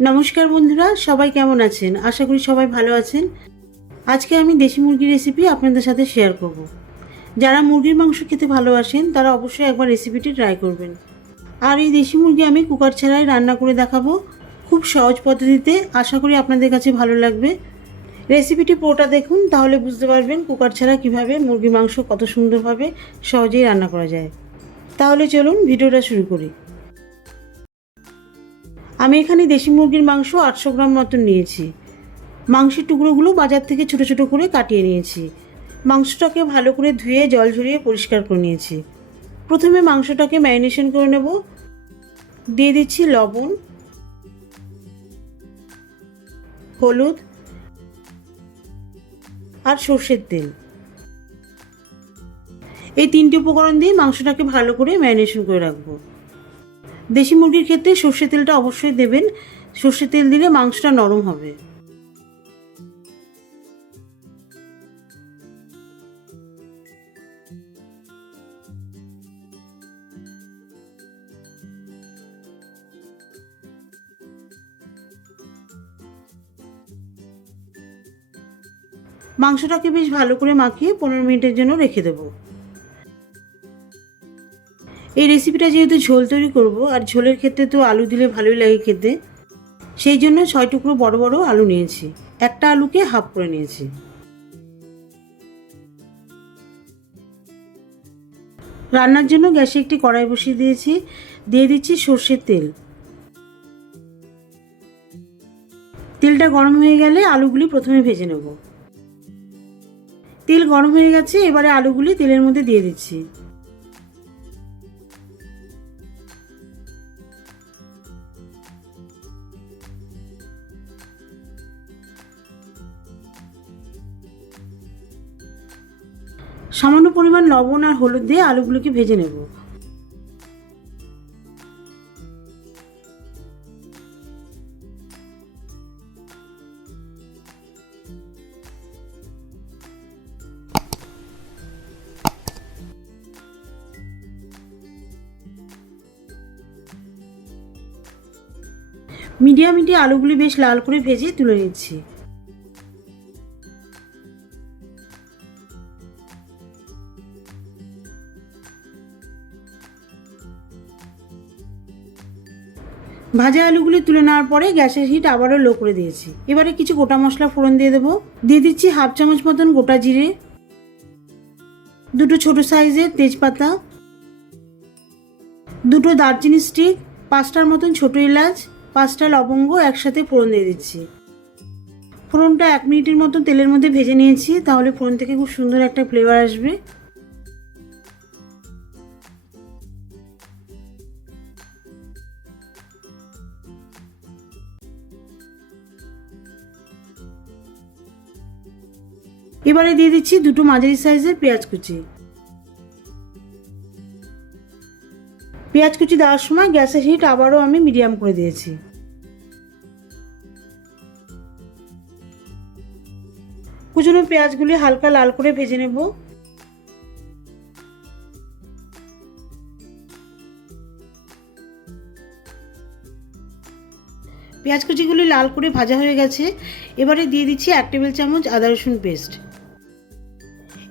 নমস্কার বন্ধুরা, সবাই কেমন আছেন? আশা করি সবাই ভালো আছেন। আজকে আমি দেশি মুরগির রেসিপি আপনাদের সাথে শেয়ার করব। যারা মুরগির মাংস খেতে ভালোবাসেন, তারা অবশ্যই একবার রেসিপিটি ট্রাই করবেন। আর এই দেশি মুরগি আমি কুকার ছাড়াই রান্না করে দেখাবো। খুব সহজ পদ্ধতিতে, আশা করি আপনাদের কাছে ভালো লাগবে। রেসিপিটি পুরোটা দেখুন, তাহলে বুঝতে পারবেন কুকার ছাড়া কীভাবে মুরগির মাংস কত সুন্দরভাবে সহজেই রান্না করা যায়। তাহলে চলুন, ভিডিওটা শুরু করি। আমি এখানে দেশি মুরগির মাংস আটশো গ্রাম মতন নিয়েছি। মাংসের টুকরোগুলো বাজার থেকে ছোটো ছোটো করে কাটিয়ে নিয়েছি। মাংসটাকে ভালো করে ধুয়ে, জল ঝরিয়ে পরিষ্কার করে নিয়েছি। প্রথমে মাংসটাকে ম্যারিনেশন করে নেব। দিয়ে দিচ্ছি লবণ, হলুদ আর সর্ষের তেল। এই তিনটি উপকরণ দিয়ে মাংসটাকে ভালো করে ম্যারিনেশন করে রাখব। দেশি মুরগির ক্ষেত্রে সর্ষে তেলটা অবশ্যই দেবেন। সর্ষে তেল দিলে মাংসটা নরম হবে। মাংসটাকে বেশ ভালো করে মাখিয়ে পনেরো মিনিটের জন্য রেখে দেবো। এই রেসিপিটা যেহেতু ঝোল তৈরি করব, আর ঝোলের ক্ষেত্রে তো আলু দিলে ভালোই লাগে খেতে, সেই জন্য ছয় টুকরো বড় বড় আলু নিয়েছি। একটা আলুকে হাফ করে নিয়েছি। রান্নার জন্য গ্যাসে একটি কড়াই বসিয়ে দিয়েছি। দিয়ে দিচ্ছি সর্ষের তেল। তেলটা গরম হয়ে গেলে আলুগুলি প্রথমে ভেজে নেব। তেল গরম হয়ে গেছে, এবারে আলুগুলি তেলের মধ্যে দিয়ে দিচ্ছি। সামান্য পরিমাণ লবণ আর হলুদ দিয়ে আলুগুলোকে ভেজে নেব। মিডিয়াম মিডিয়াম আলুগুলি বেশ লাল করে ভেজে তুলে নিচ্ছি। ভাজা আলুগুলি তুলে নেওয়ার পরে গ্যাসের হিট আবারও লো করে দিয়েছি। এবারে কিছু গোটা মশলা ফোড়ন দিয়ে দেবো। দিয়ে দিচ্ছি হাফ চামচ মতন গোটা জিরে, দুটো ছোট সাইজের তেজপাতা, দুটো দারচিনি স্টিক, পাঁচটার মতন ছোট এলাচ, পাঁচটা লবঙ্গ একসাথে ফোড়ন দিয়ে দিচ্ছি। ফোড়নটা এক মিনিটের মতন তেলের মধ্যে ভেজে নিয়েছি, তাহলে ফোড়ন থেকে খুব সুন্দর একটা ফ্লেভার আসবে। এবারে দিয়ে দিচ্ছি দুটো মাঝারি সাইজের পেঁয়াজ কুচি। পেঁয়াজ কুচি দেওয়ার সময় গ্যাসের হিট আবারও আমি মিডিয়াম করে দিয়েছি। কুচনো পেঁয়াজগুলি হালকা লাল করে ভেজে নেব। পেঁয়াজ কুচিগুলি লাল করে ভাজা হয়ে গেছে। এবারে দিয়ে দিচ্ছি এক টেবিল চামচ আদা রসুন পেস্ট।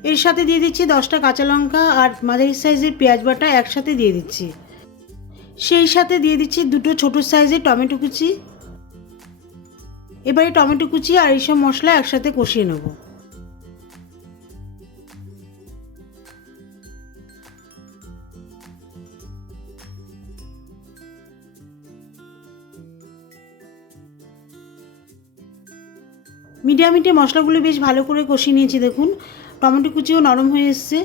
এর সাথে দিয়ে দিচ্ছি দশটা কাঁচা লঙ্কা আর মাঝারি সাইজের পেঁয়াজ বাটা একসাথে দিয়ে দিচ্ছি। সেই সাথে দিয়ে দিচ্ছি দুটো ছোট সাইজের টমেটো কুচি। এবারে টমেটো কুচি আর এইসব মশলা একসাথে কষিয়ে নেব। মিডিয়াম হিটে মশলাগুলো বেশ ভালো করে কষিয়ে নিয়েছি, দেখুন। টমেটো কুচিও নরম হয়ে এসছে।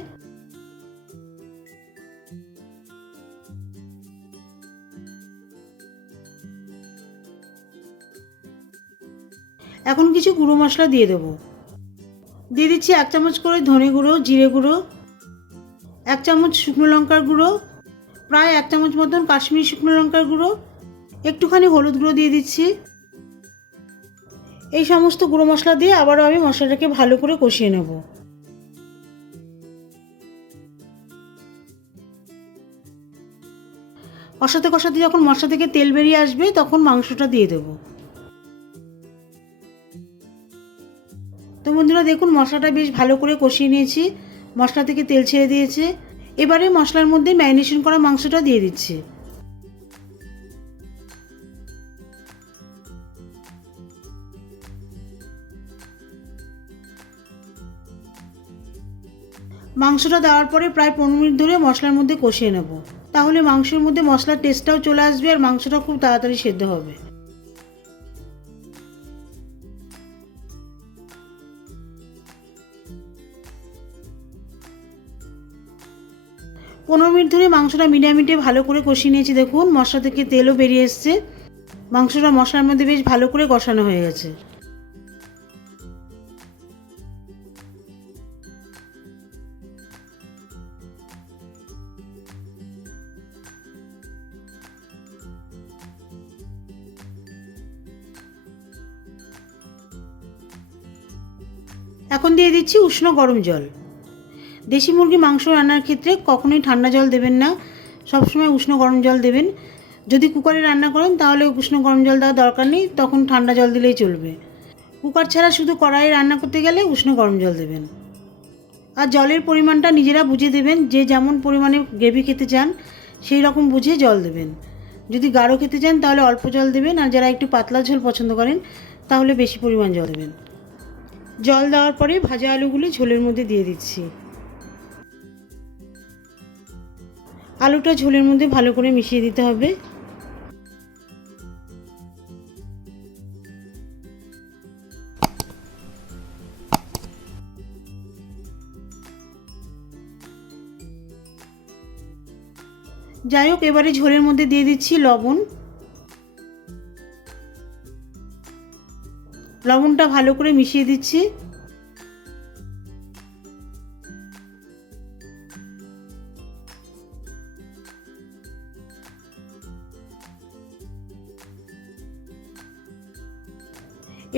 এখন কিছু গুঁড়ো মশলা দিয়ে দেবো। দিয়ে দিচ্ছি এক চামচ করে ধনে গুঁড়ো, জিরে গুঁড়ো, এক চামচ শুকনো লঙ্কার গুঁড়ো, প্রায় এক চামচ মতন কাশ্মীরি শুকনো লঙ্কার গুঁড়ো, একটুখানি হলুদ গুঁড়ো দিয়ে দিচ্ছি। এই সমস্ত গুঁড়ো মশলা দিয়ে আবারও আমি মশলাটাকে ভালো করে কষিয়ে নেব। কষাতে কষাতে যখন মশলা থেকে তেল বেরিয়ে আসবে, তখন মাংসটা দিয়ে দেব। তো বন্ধুরা, দেখুন, মশলাটা বেশ ভালো করে কষিয়ে নিয়েছি। মশলা থেকে তেল ছেড়ে দিয়েছে। এবারে মশলার মধ্যে ম্যারিনেশন করা মাংসটা দিয়ে দিচ্ছি। মাংসটা দেওয়ার পরে প্রায় পনেরো মিনিট ধরে মশলার মধ্যে কষিয়ে নেব। তাহলে মাংসের মধ্যে মশলার টেস্টটাও চলে আসবে আর মাংসটা খুব তাড়াতাড়ি সেদ্ধ হবে। পনেরো মিনিট ধরে মাংসটা মিডিয়ামিটে ভালো করে কষিয়ে নিয়েছি, দেখুন মশলা থেকে তেলও বেরিয়ে এসছে। মাংসটা মশলার মধ্যে বেশ ভালো করে কষানো হয়ে গেছে। এখন দিয়ে দিচ্ছি উষ্ণ গরম জল। দেশি মুরগি মাংস রান্নার ক্ষেত্রে কখনোই ঠান্ডা জল দেবেন না। সবসময় উষ্ণ গরম জল দেবেন। যদি কুকারে রান্না করেন তাহলে উষ্ণ গরম জল দেওয়ার দরকার নেই, তখন ঠান্ডা জল দিলেই চলবে। কুকার ছাড়া শুধু কড়াইয়ে রান্না করতে গেলে উষ্ণ গরম জল দেবেন। আর জলের পরিমাণটা নিজেরা বুঝে দেবেন, যে যেমন পরিমাণে গ্রেভি খেতে চান, সেই রকম বুঝে জল দেবেন। যদি গাঢ় খেতে চান তাহলে অল্প জল দেবেন, আর যারা একটু পাতলা ঝোল পছন্দ করেন, তাহলে বেশি পরিমাণ জল দেবেন। জল দেওয়ার পরে ভাজা আলুগুলি ঝোলের মধ্যে দিয়ে দিচ্ছি। আলুটা ঝোলের মধ্যে ভালো করে মিশিয়ে দিতে হবে। যাই হোক, এবারে ঝোলের মধ্যে দিয়ে দিচ্ছি লবণ। লবণটা ভালো করে মিশিয়ে দিচ্ছি।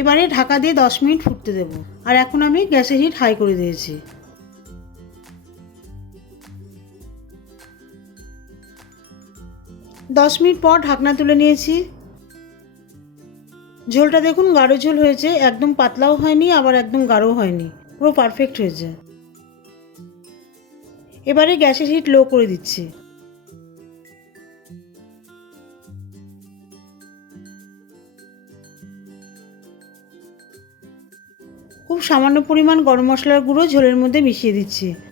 এবারে ঢাকা দিয়ে দশ মিনিট ফুটতে দেব। আর এখন আমি গ্যাসের হিট হাই করে দিয়েছি। দশ মিনিট পর ঢাকনা তুলে নিয়েছি। ঝোলটা দেখুন গাঢ় ঝোল হয়েছে, একদম পাতলাও হয়নি, আবার একদম গাঢ় হয়নি। পুরো পারফেক্ট হয়েছে। এবারে গ্যাসের হিট লো করে দিচ্ছি। খুব সামান্য পরিমাণ গরম মশলার গুঁড়ো ঝোলের মধ্যে মিশিয়ে দিচ্ছি।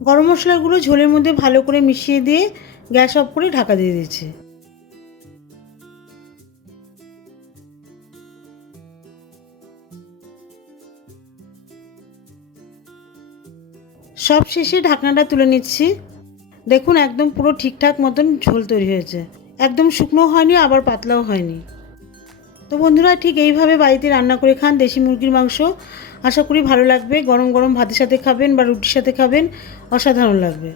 গরম মশলাগুলো ঝোলের মধ্যে ভালো করে মিশিয়ে দিয়ে গ্যাস অফ করে ঢাকা দিয়ে দিচ্ছি সব শেষে ঢাকনাটা তুলে নিচ্ছি। দেখুন, একদম পুরো ঠিকঠাক মতন ঝোল তৈরি হয়েছে। একদম শুকনো হয়নি, আবার পাতলাও হয়নি। তো বন্ধুরা, ঠিক এইভাবে বাড়িতে রান্না করে খান দেশি মুরগির মাংস। আশা করি ভালো লাগবে। গরম গরম ভাতের সাথে খাবেন বা রুটির সাথে খাবেন, অসাধারণ লাগবে।